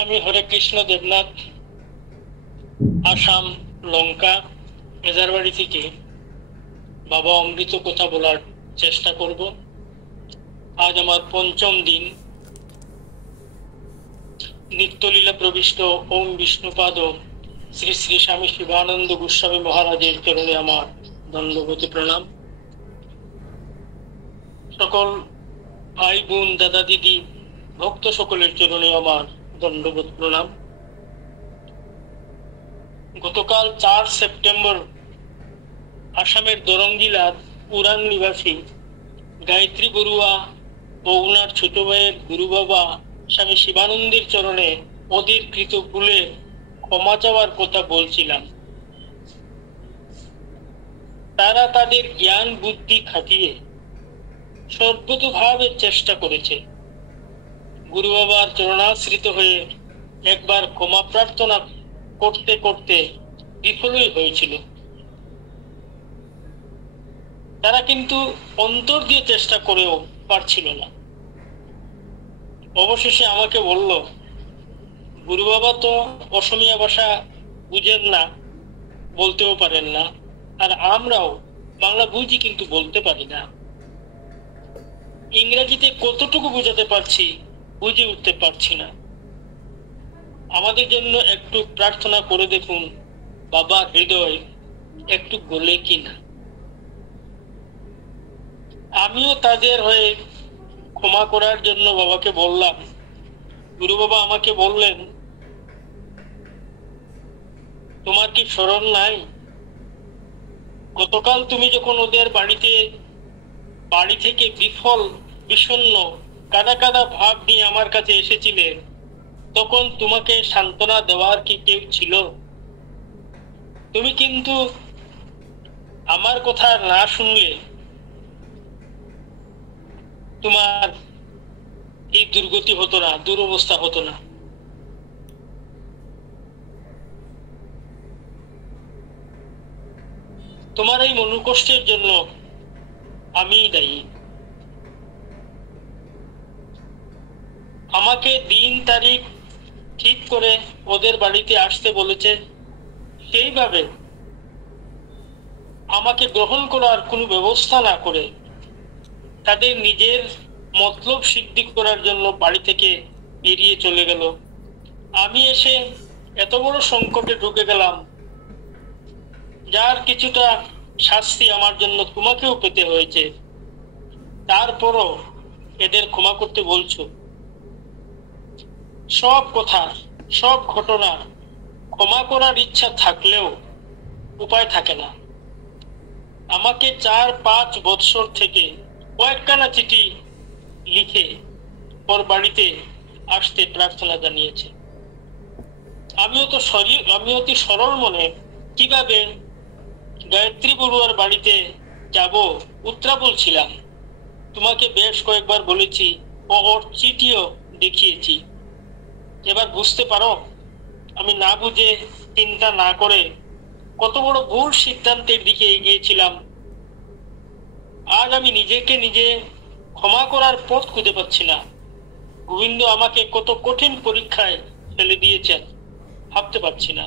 আমি হরে কৃষ্ণ দেবনাথ, আসাম লঙ্কা মেজারবাড়ি থেকে বাবা অমৃত কথা বলার চেষ্টা করব। আজ আমার পঞ্চম দিন। নিত্যলীলা প্রবিষ্ট ওম বিষ্ণুপাদ শ্রী শ্রী স্বামী শিবানন্দ গোস্বামী মহারাজের চরণে আমার দণ্ডবত প্রণাম। সকল ভাই বোন দাদা দিদি ভক্ত সকলের চরণে আমার দণ্ডবত প্রণাম। গতকাল 4 সেপ্টেম্বর আসামের দরং জেলার উরাং নিবাসী গায়ত্রী বড়ুয়া ও ওনার ছোট ভাইয়ের গুরু বাবা স্বামী শিবানন্দের চরণে ওদের কৃত ভুলে ক্ষমা চাওয়ার কথা বলছিলাম। তারা তাদের জ্ঞান বুদ্ধি খাটিয়ে সর্বতোভাবে চেষ্টা করেছে। গুরু বাবার চরণাশ্রিত হয়ে একবার ক্ষমা প্রার্থনা করতে করতে বিফলই হয়েছিল। তারা কিন্তু অন্তর দিয়ে চেষ্টা করেও পারছিল না। অবশেষে আমাকে বলল, গুরু বাবা তো অসমীয়া ভাষা বুঝেন না, বলতেও পারেন না, আর আমরাও বাংলা বুঝি কিন্তু বলতে পারি না। ইংরেজিতে কতটুকু বোঝাতে পারছি বুঝে উঠতে পারছি না। আমাদের জন্য একটু প্রার্থনা করে দেখুন, বাবার হৃদয় একটু গলে কিনা। আমিও তাদের হয়ে ক্ষমা করার জন্য বাবাকে বললাম। গুরু বাবা আমাকে বললেন, তোমার কি স্মরণ নাই? গতকাল তুমি যখন ওদের বাড়ি থেকে বিফল বিষণ্ণ কাদা কাদা ভাব নিয়ে আমার কাছে এসেছিলে, তখন তোমাকে সান্ত্বনা দেওয়ার কি কেউ ছিল? তুমি কিন্তু আমার কথা না শুনলে তোমার এই দুর্গতি হতো না, দুরবস্থা হতো না। তোমার এই মনোকষ্টের জন্য আমি দায়ী। আমাকে দিন তারিখ ঠিক করে ওদের বাড়িতে আসতে বলেছে, সেইভাবে আমাকে গ্রহণ করার কোনো ব্যবস্থা না করে তাদের নিজের মতলব সিদ্ধি করার জন্য বাড়ি থেকে বেরিয়ে চলে গেল। আমি এসে এত বড় সংকটে ঢুকে গেলাম, যার কিছুটা শাস্তি আমার জন্য তোমাকেও পেতে হয়েছে। তারপরও এদের ক্ষমা করতে বলছো। সব কথা, সব ঘটনা ক্ষমা করার ইচ্ছা থাকলেও উপায় থাকে না। আমাকে 4-5 বৎসর থেকে কয়েকখানা চিঠি লিখে ওর বাড়িতে আসতে প্রার্থনা জানিয়েছে। আমি অতি সরল মনে কিভাবে গায়ত্রী বড়ুয়ার বাড়িতে যাব উত্তরা বলছিলাম। তোমাকে বেশ কয়েকবার বলেছি, ওর চিঠিও দেখিয়েছি। এবার বুঝতে পারো আমি না বুঝে চিন্তা না করে কত বড় ভুল সিদ্ধান্তের দিকে এগিয়েছিলাম। আজ আমি নিজেকে নিজে ক্ষমা করার পথ খুঁজে পাচ্ছি না। গোবিন্দ আমাকে কত কঠিন পরীক্ষায় ফেলে দিয়েছেন, ভাবতে পারছি না।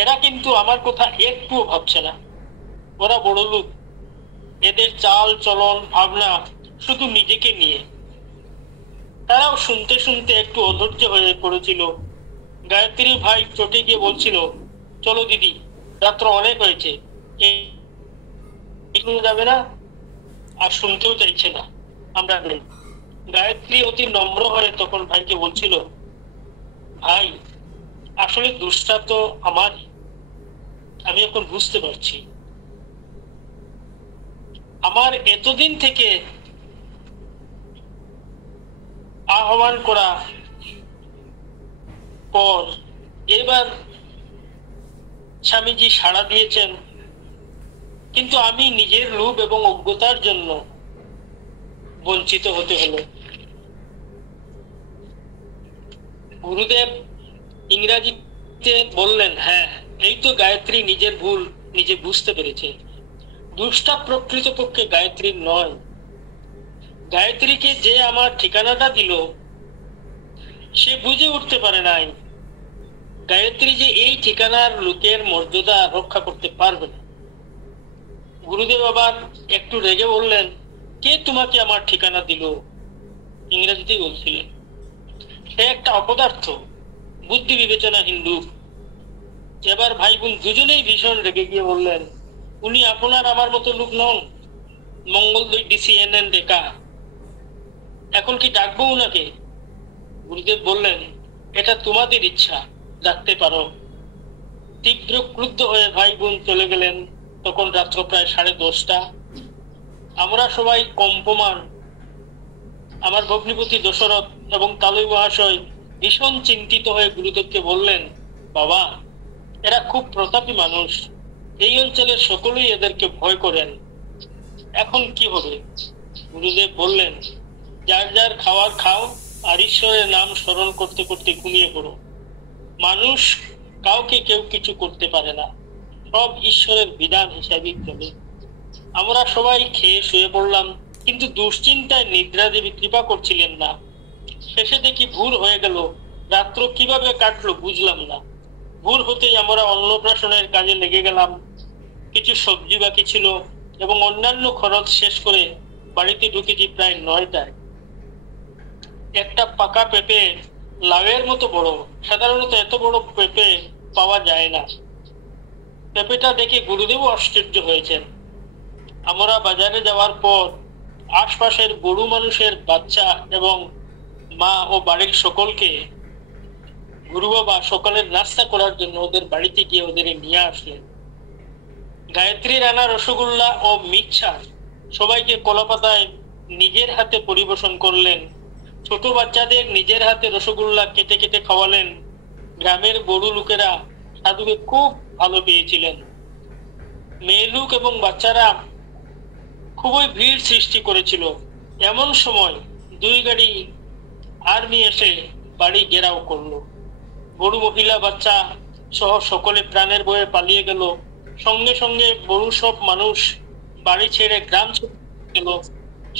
এরা কিন্তু আমার কথা একটুও ভাবছে না। ওরা বড় লোক, এদের চাল চলন ভাবনা শুধু নিজেকে নিয়ে। তারাও শুনতে শুনতে একটু অধৈর্য হয়ে পড়েছিল। গায়ত্রী ভাই চটে গিয়ে বলছিল, চলো দিদি, রাত্র অনেক হয়েছে, যাবে না? আর শুনতেও চাইছে না। আমরা গায়ত্রী অতি নম্র হয়ে তখন ভাইকে বলছিল, ভাই আসলে দোষটা তো আমার, আমি এখন বুঝতে পারছি। আমার এতদিন থেকে আহ্বান করা পর এবার স্বামীজি সাড়া দিয়েছেন, কিন্তু আমি নিজের লোভ এবং অজ্ঞতার জন্য বঞ্চিত হতে হলো। গুরুদেব ইংরাজিতে বললেন, হ্যাঁ এই তো গায়ত্রী নিজের ভুল নিজে বুঝতে পেরেছে। দোষটা প্রকৃতপক্ষে গায়ত্রীর নয়। গায়ত্রীকে যে আমার ঠিকানাটা দিল সে বুঝে উঠতে পারে নাই গায়ত্রী যে এই ঠিকানার লোকের মর্যাদা রক্ষা করতে পারবে না। গুরুদেব আবার একটু রেগে বললেন, কে তোমাকে আমার ঠিকানা দিল? ইংরেজিতেই বলছিলেন। সে একটা অপদার্থ, বুদ্ধি বিবেচনাহীন লোক। এবার ভাই বোন দুজনেই ভীষণ রেগে গিয়ে বললেন, উনি আপনার আমার মতো লোক নন, মঙ্গলদৈ ডিসিএনএন ডেকা। এখন কি ডাকবো উনাকে? গুরুদেব বললেন, এটা তোমাদের ইচ্ছা, ডাকতে পারো। তীব্র ক্রুদ্ধ হয়ে ভাই বোন চলে গেলেন। তখন রাত্র প্রায় 10:30। আমরা সবাই কম্পমান। আমার ভগ্নিপতি দশরথ এবং কালুই মহাশয় ভীষণ চিন্তিত হয়ে গুরুদেবকে বললেন, বাবা, এরা খুব প্রতাপী মানুষ, এই অঞ্চলের সকলেই এদেরকে ভয় করেন, এখন কি হবে? গুরুদেব বললেন, যার যার খাওয়ার খাও, আর ঈশ্বরের নাম স্মরণ করতে করতে ঘুমিয়ে পড়ো। মানুষ কাউকে কেউ কিছু করতে পারে না, সব ঈশ্বরের বিধান হিসাবেই চলে। আমরা সবাই খেয়ে শুয়ে পড়লাম, কিন্তু দুশ্চিন্তায় নিদ্রা দেবী কৃপা করছিলেন না। শেষে দেখি ভোর হয়ে গেল। রাত্র কিভাবে কাটলো বুঝলাম না। ভোর হতেই আমরা অন্নপ্রাশনের কাজে লেগে গেলাম। কিছু সবজি বাকি ছিল এবং অন্যান্য খরচ শেষ করে বাড়িতে ঢুকেছি প্রায় 9টায়। একটা পাকা পেঁপে, লাউয়ের মতো বড়, সাধারণত এত বড় পেঁপে পাওয়া যায় না। পেঁপেটা দেখে গুরুদেব আশ্চর্য হয়েছেন। আমরা বাজারে যাওয়ার পর আশপাশের বড় মানুষের বাচ্চা এবং মা ও বাড়ির সকলকে গুরু বাবা সকালের নাস্তা করার জন্য ওদের বাড়িতে গিয়ে ওদের নিয়ে আসলেন। গায়ত্রী রানা রসগোল্লা ও মিক্সচার সবাইকে কলাপাতায় নিজের হাতে পরিবেশন করলেন। ছোট বাচ্চাদের নিজের হাতে রসগোল্লা কেটে কেটে খাওয়ালেন। গ্রামের বড় লোকেরা সাধুকে খুব ভালো পেয়েছিলেন। মেয়ে লোক এবং বাচ্চারা খুবই ভিড় সৃষ্টি করেছিল। এমন সময় 2 গাড়ি আর্মি এসে বাড়ি ঘেরাও করলো। বড় মহিলা বাচ্চা সহ সকলে প্রাণের ভয়ে পালিয়ে গেল। সঙ্গে সঙ্গে বড় সব মানুষ বাড়ি ছেড়ে গ্রাম ছেড়ে গেল।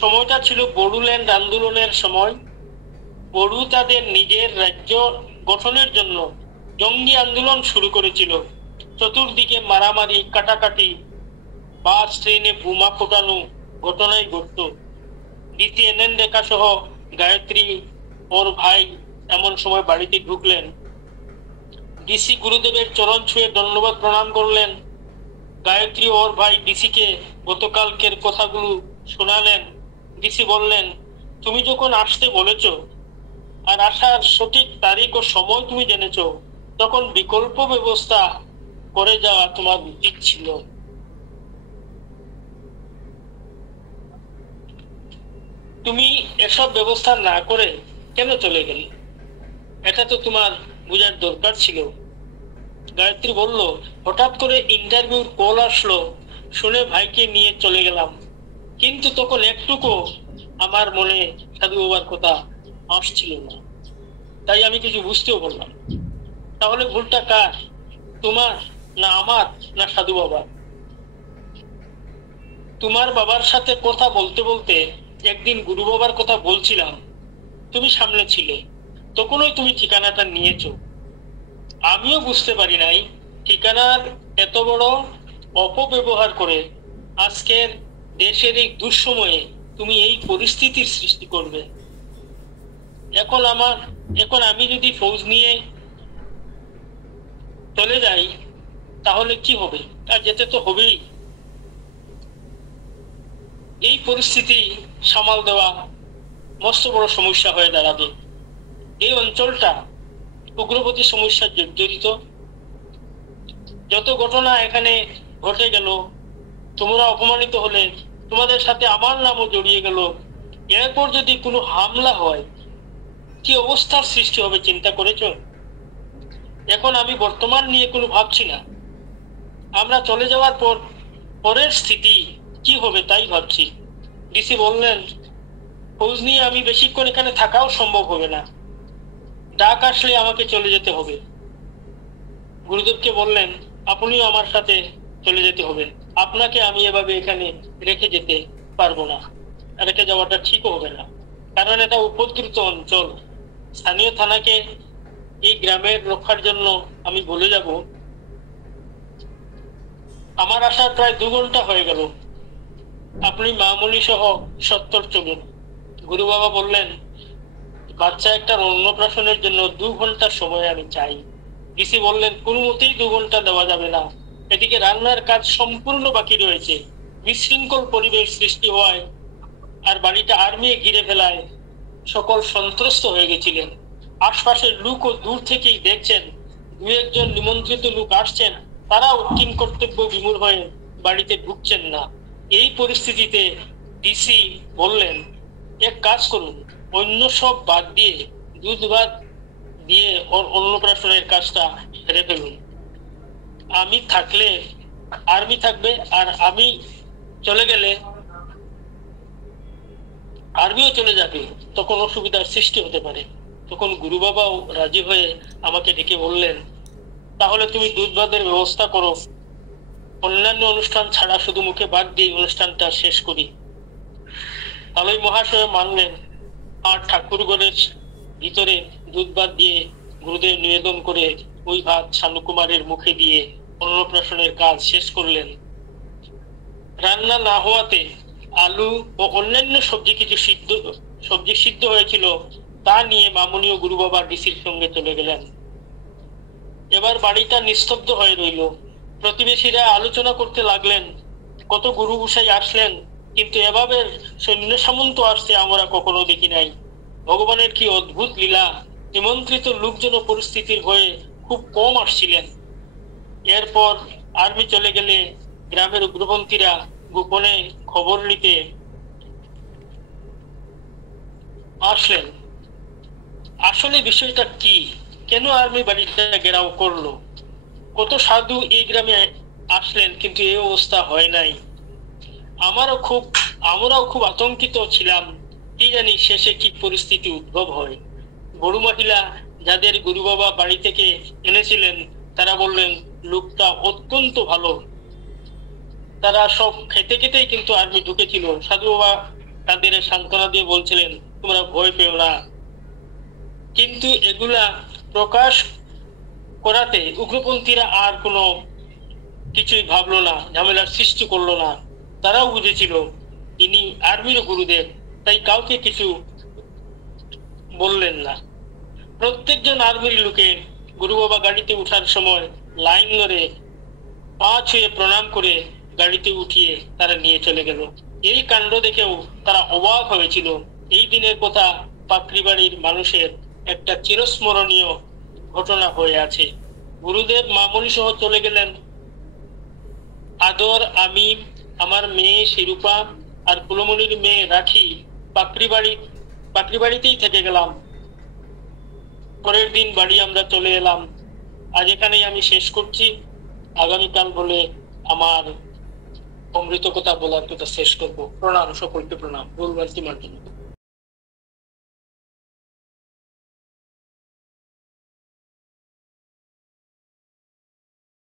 সময়টা ছিল বড়োল্যান্ড আন্দোলনের সময়। বড়ো তাদের নিজের রাজ্য গঠনের জন্য জঙ্গি আন্দোলন শুরু করেছিল। চতুর্দিকে মারামারি, কাটাকাটি, বাস ট্রেনে বোমা ফোটানো ঘটনাই ঘটত। ডিসিএনএন ডেকা সহ গায়ত্রী ওর ভাই এমন সময় বাড়িতে ঢুকলেন। ডিসি গুরুদেবের চরণ ছুঁয়ে ধন্যবাদ প্রণাম করলেন। গায়ত্রী ওর ভাই ডিসিকে গতকালকের কথাগুলো শোনালেন। ডিসি বললেন, তুমি যখন আসতে বলেছ আর আসার সঠিক তারিখ ও সময় তুমি জেনেছ, তখন বিকল্প ব্যবস্থা করে যাওয়া তোমার উচিত ছিল। তুমি এসব ব্যবস্থা না করে কেন চলে গেলে? এটা তো তোমার বোঝার দরকার ছিল। গায়ত্রী বলল, হঠাৎ করে ইন্টারভিউর কল আসলো, শুনে ভাইকে নিয়ে চলে গেলাম। কিন্তু তখন একটুকু আমার মনে সাধু বাবার কথা আসছিল না, তাই আমি কিছু বুঝতেও পারলাম। তাহলে ভুলটা কার? তোমার না আমার না সাধু বাবার? তোমার বাবার সাথে কথা বলতে বলতে একদিন গুরু বাবার কথা বলছিলাম, তুমি সামনে ছিলে, তখনই তুমি ঠিকানাটা নিয়েছো। আমিও বুঝতে পারি নাই ঠিকানার এত বড় অপব্যবহার করে আজকের দেশের এই দুঃসময়ে তুমি এই পরিস্থিতির সৃষ্টি করবে। এখন আমি যদি ফৌজ নিয়ে চলে যাই তাহলে কি হবে? আর যেতে তো হবেই। এই পরিস্থিতি সামাল দেওয়া মস্ত বড় সমস্যা হয়ে দাঁড়াবে। এই অঞ্চলটা উগ্রপন্থী সমস্যার জড়িত। যত ঘটনা এখানে ঘটে গেল, তোমরা অপমানিত হলে, তোমাদের সাথে আমার নামও জড়িয়ে গেল। এরপর যদি কোনো হামলা হয়, কি অবস্থার সৃষ্টি হবে চিন্তা করেছ? এখন আমি বর্তমান নিয়ে কোনো ভাবছি না, আমরা চলে যাওয়ার পর পরের স্থিতি কি হবে তাই ভাবছি। ডিসি বললেন, ফৌজ নিয়ে আমি বেশিক্ষণ এখানে থাকাও সম্ভব হবে না, ডাক আসলে আমাকে চলে যেতে হবে। গুরুদেবকে বললেন, আপনিও আমার সাথে চলে যেতে হবে, আপনাকে আমি এভাবে এখানে রেখে যেতে পারবো না, রেখে যাওয়াটা ঠিকও হবে না, কারণ এটা উপদ্রুত অঞ্চল। স্থানীয় থানাকে এই গ্রামের রক্ষার জন্য আমি বলে যাব। আমার আসার প্রায় 2 ঘন্টা হয়ে গেল, আপনি মামুনি সহ সত্তর চলুন। গুরু বাবা বললেন, বাচ্চা একটার অন্নপ্রাশনের জন্য 2 ঘন্টা সময় আমি চাই। ডিসি বললেন, কোনো মতেই 2 ঘন্টা দেওয়া যাবে না, এদিকে রান্নার কাজ সম্পূর্ণ বাকি রয়েছে। বিশৃঙ্খল পরিবেশ সৃষ্টি হওয়ায় আর বাড়িটা আর্মি ঘিরে ফেলায় সকল সন্ত্রস্ত হয়ে গেছিলেন। আশপাশের লোকও দূর থেকেই দেখছেন, 2-1 নিমন্ত্রিত লোক আসছেন, তারাও কিং কর্তব্য বিমূঢ় হয়ে বাড়িতে ঢুকছেন না। এই পরিস্থিতিতে ডিসি বললেন, এক কাজ করুন, অন্য সব বাদ দিয়ে দুধ ভাত দিয়ে ওর অন্নপ্রাশনের কাজটা সেরে ফেলুন। আমি থাকলে আর্মি থাকবে, আর আমি চলে গেলে আর্মিও চলে যাবে, তখন অসুবিধার সৃষ্টি হতে পারে। তখন গুরু বাবাও রাজি হয়ে আমাকে ডেকে বললেন, তাহলে তুমি দুধ ভাতের ব্যবস্থা করো, অন্যান্য অনুষ্ঠান ছাড়া শুধু মুখে বাদ দিয়ে অনুষ্ঠানটা শেষ করি। তাহলে মহাশয় মানলেন, আর ঠাকুর ঘরের ভিতরে দুধ ভাত দিয়ে গুরুদেব নিবেদন করে ওই ভাত শানুকুমারের মুখে দিয়ে অন্নপ্রাশনের কাজ শেষ করলেন। রান্না না হওয়াতে আলু ও অন্যান্য সবজি সিদ্ধ হয়েছিল, তা নিয়ে মামুনি ও গুরু বাবা ডিসির সঙ্গে চলে গেলেন। এবার বাড়িটা নিস্তব্ধ হয়ে রইল। প্রতিবেশীরা আলোচনা করতে লাগলেন, কত গুরু গোসাই আসলেন, কিন্তু এভাবে সৈন্য সামন্ত আসতে আমরা কখনো দেখি নাই। ভগবানের কি অদ্ভুত লীলা, নিমন্ত্রিত লোকজন পরিস্থিতির ভয়ে খুব কম আসছিলেন। এরপর আর্মি চলে গেলে গ্রামের উগ্রপন্থীরা গোপনে খবর নিতে আসলেন। আসলে বিষয়টা কি, কেন আর্মি বাড়িটা ঘেরাও করলো, কত সাধু এই গ্রামে আসলেন, কিন্তু এই অবস্থা হয় নাই। আমরাও খুব আতঙ্কিত ছিলাম, কি জানি শেষে কি পরিস্থিতি উদ্ভব হয়। বড় মহিলা যাদের গুরু বাবা বাড়ি থেকে এনেছিলেন, তারা বললেন লোকটা অত্যন্ত ভালো। তারা সব খেতে খেতেই কিন্তু আর্মি ঢুকেছিল। সাধু বাবা তাদের সান্ত্বনা দিয়ে বলছিলেন, তোমরা ভয় পেও না। কিন্তু এগুলা প্রকাশ করাতে উগ্রপন্থীরা আর কোনো কিছুই ভাবলো না, ঝামেলার সৃষ্টি করলো না। তারাও বুঝেছিল ইনি আর্মির গুরুদেব, তাই কাউকে কিছু বললেন না। প্রত্যেকজন আর্মির লোকে গুরু বাবা গাড়িতে উঠার সময় লাইন ধরে পা ছুঁয়ে প্রণাম করে গাড়িতে উঠিয়ে তারা নিয়ে চলে গেল। এই কাণ্ড দেখেও তারা অবাক হয়েছিল। এই দিনের কথা পাকড়ি বাড়ির মানুষের একটা চিরস্মরণীয় ঘটনা হয়ে আছে। গুরুদেব মামুনি সহ চলে গেলেন। আদর, আমি, আমার মেয়ে শিরূপা আর কুলমণির মেয়ে রাখি পাকড়ি বাড়িতেই থেকে গেলাম। পরের দিন বাড়ি আমরা চলে এলাম। আজ এখানেই আমি শেষ করছি। আগামীকাল বলে আমার অমৃত কথা বলার কথা শেষ করব। প্রণাম, সকলকে প্রণাম। ভুলভ্রান্তি মার্জনা।